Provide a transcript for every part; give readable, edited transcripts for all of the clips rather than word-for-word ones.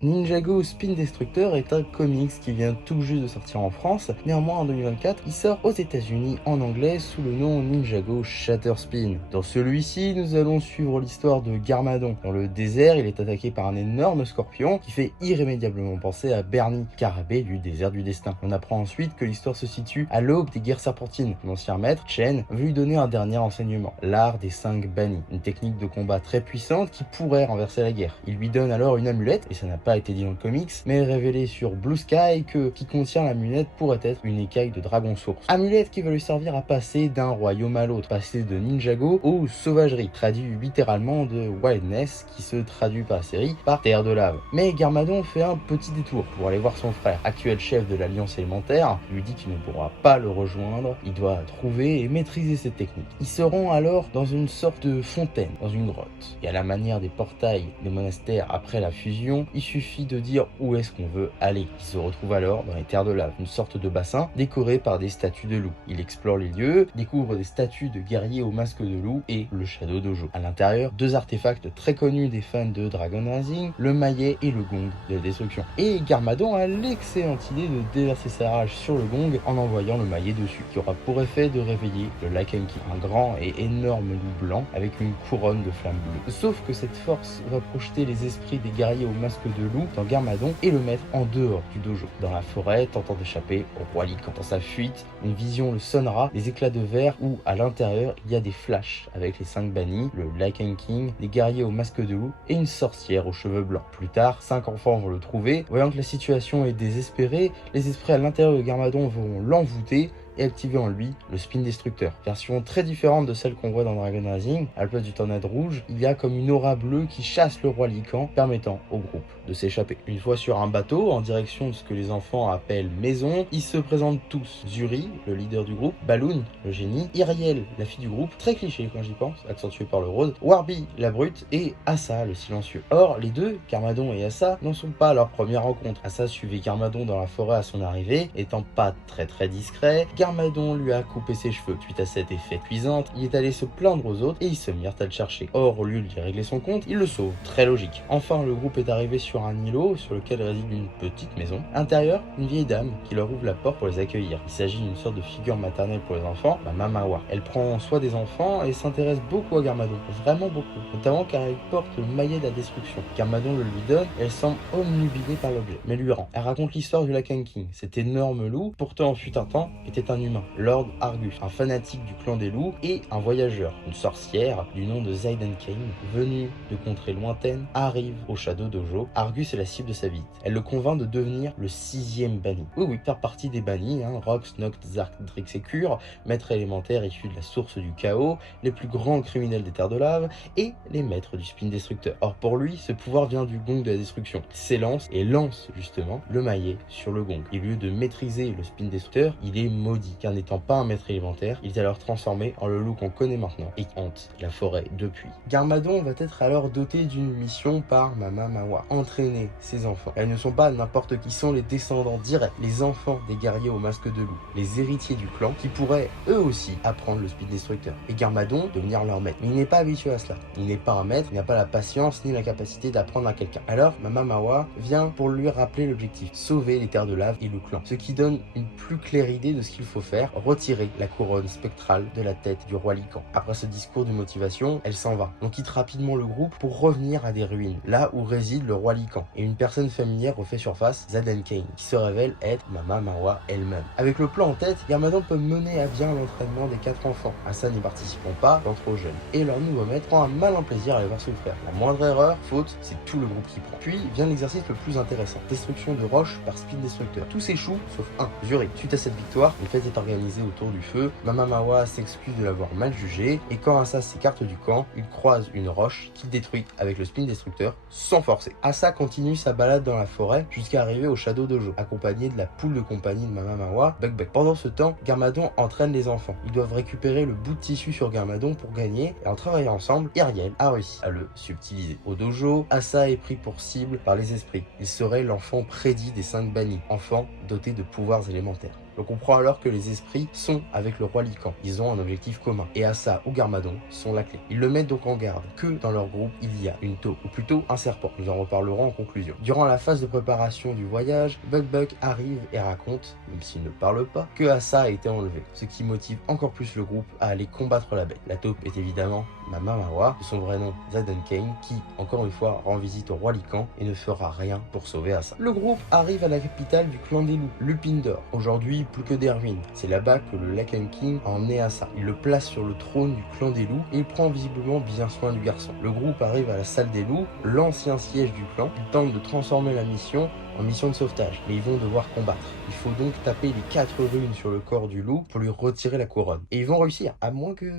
Ninjago Spin Destructor est un comics qui vient tout juste de sortir en France. Néanmoins, en 2024, il sort aux États-Unis en anglais sous le nom Ninjago Shatter Spin. Dans celui-ci, nous allons suivre l'histoire de Garmadon. Dans le désert, il est attaqué par un énorme scorpion qui fait irrémédiablement penser à Bernie, scarabée du désert du destin. On apprend ensuite que l'histoire se situe à l'aube des guerres serpentines. L'ancien maître, Chen, veut lui donner un dernier enseignement, l'art des 5 bannis, une technique de combat très puissante qui pourrait renverser la guerre. Il lui donne alors une amulette, et ça n'a pas été dit dans le comics, mais révélé sur Blue Sky que qui contient l'amulette pourrait être une écaille de dragon source. Amulette qui va lui servir à passer d'un royaume à l'autre, passer de Ninjago aux sauvageries, traduit littéralement de Wildness, qui se traduit par la série par terre de lave. Mais Garmadon fait un petit détour pour aller voir son frère, actuel chef de l'Alliance élémentaire, lui dit qu'il ne pourra pas le rejoindre, il doit trouver et maîtriser cette technique. Ils seront alors dans une sorte de fontaine, dans une grotte. Et à la manière des portails des monastères après la fusion, il suffit de dire où est-ce qu'on veut aller. Il se retrouve alors dans les terres de lave, une sorte de bassin décoré par des statues de loups. Il explore les lieux, découvre des statues de guerriers au masque de loup et le Shadow Dojo. À l'intérieur, deux artefacts très connus des fans de Dragon Rising, le maillet et le gong de la destruction. Et Garmadon a l'excellente idée de déverser sa rage sur le gong en envoyant le maillet dessus, qui aura pour effet de réveiller le Lycan King, un grand et énorme loup blanc avec une couronne de flammes bleues. Sauf que cette force va projeter les esprits des guerriers au masque de loup dans Garmadon et le mettre en dehors du dojo, dans la forêt, tentant d'échapper au roi Lycan. Dans sa fuite, une vision le sonnera, des éclats de verre où à l'intérieur il y a des flashs avec les 5 bannis, le Lycan King, des guerriers au masque de loup et une sorcière aux cheveux blancs. Plus tard, 5 enfants vont le trouver. Voyant que la situation est désespérée, les esprits à l'intérieur de Garmadon vont l'envoûter et activer en lui le Spin Destructor. Version très différente de celle qu'on voit dans Dragon Rising, à la place du tornade rouge, il y a comme une aura bleue qui chasse le roi Lycan, permettant au groupe de s'échapper. Une fois sur un bateau, en direction de ce que les enfants appellent maison, ils se présentent tous. Zuri, le leader du groupe, Balloon, le génie, Iriel, la fille du groupe, très cliché quand j'y pense, accentué par le rose, Warby, la brute, et Asa, le silencieux. Or, les deux, Garmadon et Asa, n'en sont pas à leur première rencontre. Asa suivait Garmadon dans la forêt à son arrivée, étant pas très discret. Garmadon lui a coupé ses cheveux. Suite à cet effet cuisante, il est allé se plaindre aux autres et ils se mirent à le chercher. Or, au lieu de lui régler son compte, il le sauve. Très logique. Enfin, le groupe est arrivé sur un îlot sur lequel réside une petite maison. Intérieur, une vieille dame qui leur ouvre la porte pour les accueillir. Il s'agit d'une sorte de figure maternelle pour les enfants, Mama Mawa. Elle prend soin des enfants et s'intéresse beaucoup à Garmadon. Vraiment beaucoup. Notamment car elle porte le maillet de la destruction. Garmadon le lui donne et elle semble omnubilée par l'objet, mais lui rend. Elle raconte l'histoire du Lycan King. Cet énorme loup, pourtant en fut un temps, était un humain, Lord Argus, un fanatique du clan des loups et un voyageur. Une sorcière du nom de Zayden Kane, venue de contrées lointaines, arrive au Shadow Dojo. Argus est la cible de sa visite. Elle le convainc de devenir le 6e banni. Oui, faire partie des bannis, Rox, Noct, Zark, Drix et Cure, maîtres élémentaires issus de la source du chaos, les plus grands criminels des terres de lave et les maîtres du Spin Destructor. Or pour lui, ce pouvoir vient du gong de la destruction. Il s'élance et lance justement le maillet sur le gong. Et au lieu de maîtriser le Spin Destructor, il est maudit, car n'étant pas un maître élémentaire, il est alors transformé en le loup qu'on connaît maintenant et qui hante la forêt depuis. Garmadon va être alors doté d'une mission par Mama Mawa, entraîner ses enfants. Elles ne sont pas n'importe qui, sont les descendants directs, les enfants des guerriers au masque de loup, les héritiers du clan, qui pourraient eux aussi apprendre le Speed Destructor. Et Garmadon devenir leur maître. Mais il n'est pas habitué à cela. Il n'est pas un maître, il n'a pas la patience ni la capacité d'apprendre à quelqu'un. Alors Mama Mawa vient pour lui rappeler l'objectif, sauver les terres de lave et le clan. Ce qui donne une plus claire idée de ce qu'il faut faire, retirer la couronne spectrale de la tête du roi Lycan. Après ce discours de motivation, elle s'en va. On quitte rapidement le groupe pour revenir à des ruines, là où réside le roi Lycan. Et une personne familière refait surface, Zayden Kane, qui se révèle être Mama Mawa elle-même. Avec le plan en tête, Garmadon peut mener à bien l'entraînement des 4 enfants. Asa n'y participant pas, étant trop jeune. Et leur nouveau maître prend un malin plaisir à aller voir son frère. La moindre erreur, faute, c'est tout le groupe qui prend. Puis vient l'exercice le plus intéressant, destruction de roches par Spin Destructor. Tout s'échoue, sauf un, Zuri. Suite à cette victoire, une fête est organisée autour du feu. Mama Mawa s'excuse de l'avoir mal jugé, et quand Asa s'écarte du camp, il croise une roche qu'il détruit avec le Spin Destructor sans forcer. Asa continue sa balade dans la forêt jusqu'à arriver au Shadow Dojo, accompagné de la poule de compagnie de Mama Mawa, Buck. Pendant ce temps, Garmadon entraîne les enfants. Ils doivent récupérer le bout de tissu sur Garmadon pour gagner, et en travaillant ensemble, Iriel a réussi à le subtiliser. Au dojo, Asa est pris pour cible par les esprits. Il serait l'enfant prédit des 5 bannis, enfant doté de pouvoirs élémentaires. On comprend alors que les esprits sont avec le roi Lycan. Ils ont un objectif commun. Et Assa ou Garmadon sont la clé. Ils le mettent donc en garde que dans leur groupe, il y a une taupe, ou plutôt un serpent. Nous en reparlerons en conclusion. Durant la phase de préparation du voyage, Buck arrive et raconte, même s'il ne parle pas, que Assa a été enlevé. Ce qui motive encore plus le groupe à aller combattre la bête. La taupe est évidemment Mama Mawa, de son vrai nom Zaden Kane, qui, encore une fois, rend visite au roi Lycan et ne fera rien pour sauver Assa. Le groupe arrive à la capitale du clan des loups, Lupindor. Aujourd'hui, plus que des ruines. C'est là-bas que le Lycan King a emmené Assa. Il le place sur le trône du clan des loups et il prend visiblement bien soin du garçon. Le groupe arrive à la salle des loups, l'ancien siège du clan. Ils tentent de transformer la mission en mission de sauvetage, mais ils vont devoir combattre. Il faut donc taper les 4 runes sur le corps du loup pour lui retirer la couronne. Et ils vont réussir, à moins que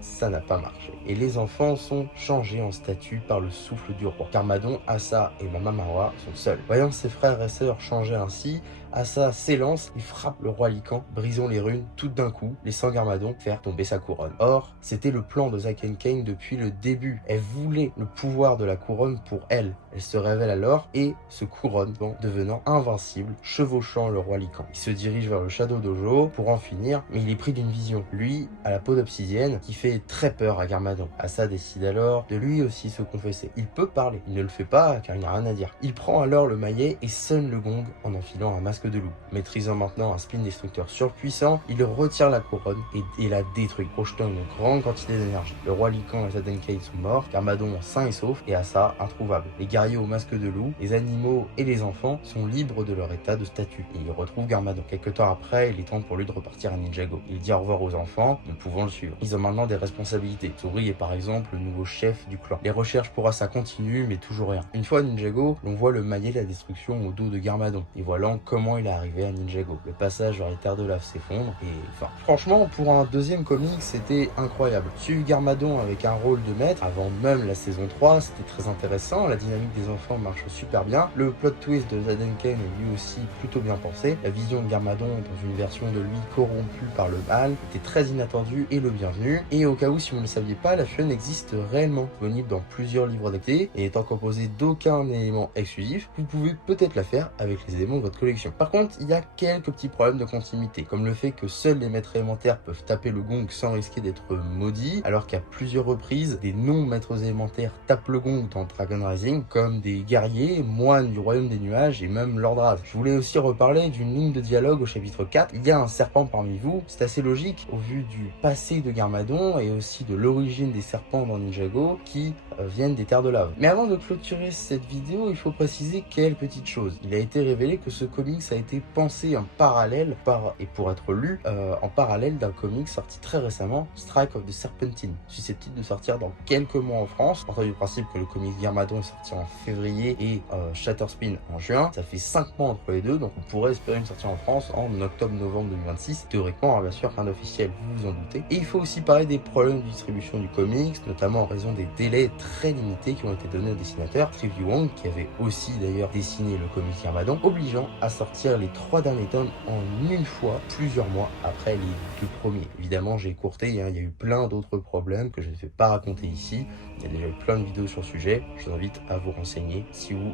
ça n'a pas marché. Et les enfants sont changés en statue par le souffle du roi. Garmadon, Assa et Mama Mawa sont seuls. Voyant ses frères et sœurs changer ainsi, Assa s'élance et frappe le roi Lycan, brisant les runes tout d'un coup, laissant Garmadon faire tomber sa couronne. Or, c'était le plan de Zaken Kane depuis le début. Elle voulait le pouvoir de la couronne pour elle. Elle se révèle alors et se couronne, devenant invincible, chevauchant le roi Lycan. Il se dirige vers le Shadow Dojo pour en finir, mais il est pris d'une vision. Lui, à la peau d'obsidienne, qui fait très peur à Garmadon. Assa décide alors de lui aussi se confesser. Il peut parler, il ne le fait pas car il n'y a rien à dire. Il prend alors le maillet et sonne le gong en enfilant un masque de loup. Maîtrisant maintenant un spin destructeur surpuissant, il retire la couronne et la détruit, projetant une grande quantité d'énergie. Le roi Lycan et Zaden Kane sont morts, Garmadon sain et sauf et Assa introuvable. Les guerriers au masque de loup, les animaux et les enfants sont libres de leur état de statue et ils retrouvent Garmadon. Quelque temps après, il est temps pour lui de repartir à Ninjago. Il dit au revoir aux enfants, ne pouvant le suivre. Ils ont maintenant des responsabilités. Tsuri est par exemple le nouveau chef du clan. Les recherches pour Assa continuent, mais toujours rien. Une fois à Ninjago, l'on voit le maillet de la destruction au dos de Garmadon, et voyant comment il est arrivé à Ninjago. Le passage vers les terres de lave s'effondre, et enfin, franchement, pour un deuxième comic, c'était incroyable. Suivre Garmadon avec un rôle de maître, avant même la saison 3, c'était très intéressant. La dynamique des enfants marche super bien. Le plot twist de Zaden Kane est lui aussi plutôt bien pensé. La vision de Garmadon dans une version de lui corrompue par le mal était très inattendue et le bienvenu. Et au cas où, si vous ne le saviez pas, la Shonen existe réellement, disponible dans plusieurs livres adaptés et étant composée d'aucun élément exclusif, vous pouvez peut-être la faire avec les éléments de votre collection. Par contre, il y a quelques petits problèmes de continuité, comme le fait que seuls les maîtres élémentaires peuvent taper le gong sans risquer d'être maudits, alors qu'à plusieurs reprises, des non-maîtres élémentaires tapent le gong dans Dragon Rising, comme des guerriers, moines du royaume des nuages et même Lord Raz. Je voulais aussi reparler d'une ligne de dialogue au chapitre 4. Il y a un serpent parmi vous, c'est assez logique au vu du passé de Garmadon et aussi de l'origine des serpents dans Ninjago qui viennent des terres de lave. Mais avant de clôturer cette vidéo, il faut préciser quelques petites choses. Il a été révélé que ce comics a été pensé en parallèle et pour être lu en parallèle d'un comics sorti très récemment, Strike of the Serpentine, susceptible de sortir dans quelques mois en France. Partant du principe que le comics Garmadon est sorti en février et Shatterspin en juin, ça fait 5 mois entre les deux, donc on pourrait espérer une sortie en France en octobre-novembre 2026. Théoriquement, bien sûr, rien d'officiel, vous vous en doutez. Et il faut aussi parler des problèmes de distribution du comics, notamment en raison des délais très limités qui ont été donnés au dessinateur Stevie Wong, qui avait aussi d'ailleurs dessiné le comic Garmadon, obligeant à sortir les 3 derniers tomes en une fois, plusieurs mois après les 2 premiers. Évidemment, j'ai écourté, il y a eu plein d'autres problèmes que je ne vais pas raconter ici. Il y a déjà eu plein de vidéos sur le sujet. Je vous invite à vous renseigner si vous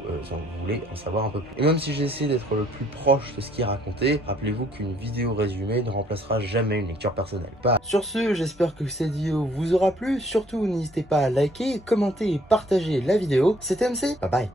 voulez en savoir un peu plus. Et même si j'essaie d'être le plus proche de ce qui est raconté, rappelez-vous qu'une vidéo résumée ne remplacera jamais une lecture personnelle. Sur ce, j'espère que cette vidéo vous aura plu. Surtout, n'hésitez pas à liker, commenter et partager la vidéo. C'était MC, bye bye.